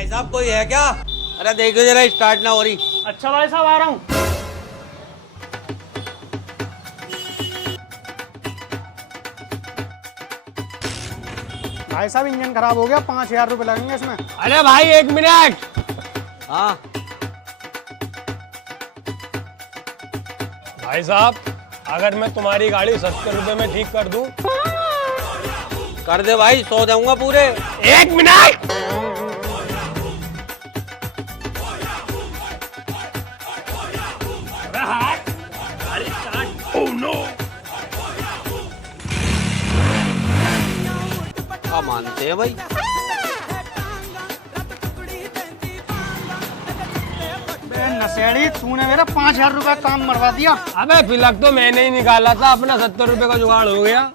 भाई साहब कोई है क्या? अरे देखो जरा स्टार्ट ना हो रही। अच्छा भाई साहब आ रहा हूँ। भाई साहब इंजन खराब हो गया, 5,000 रुपए लगेंगे इसमें। अरे भाई 1 मिनट। हाँ भाई साहब अगर मैं तुम्हारी गाड़ी 70 रुपए में ठीक कर दूं। कर दे भाई, 100 दूंगा पूरे। 1 मिनट। हाँ मानते हैं भाई। नशेड़ी तूने मेरा 5,000 रुपए काम मरवा दिया। अबे फिलक तो मैंने ही निकाला था, अपना 70 रुपए का जुगाड़ हो गया।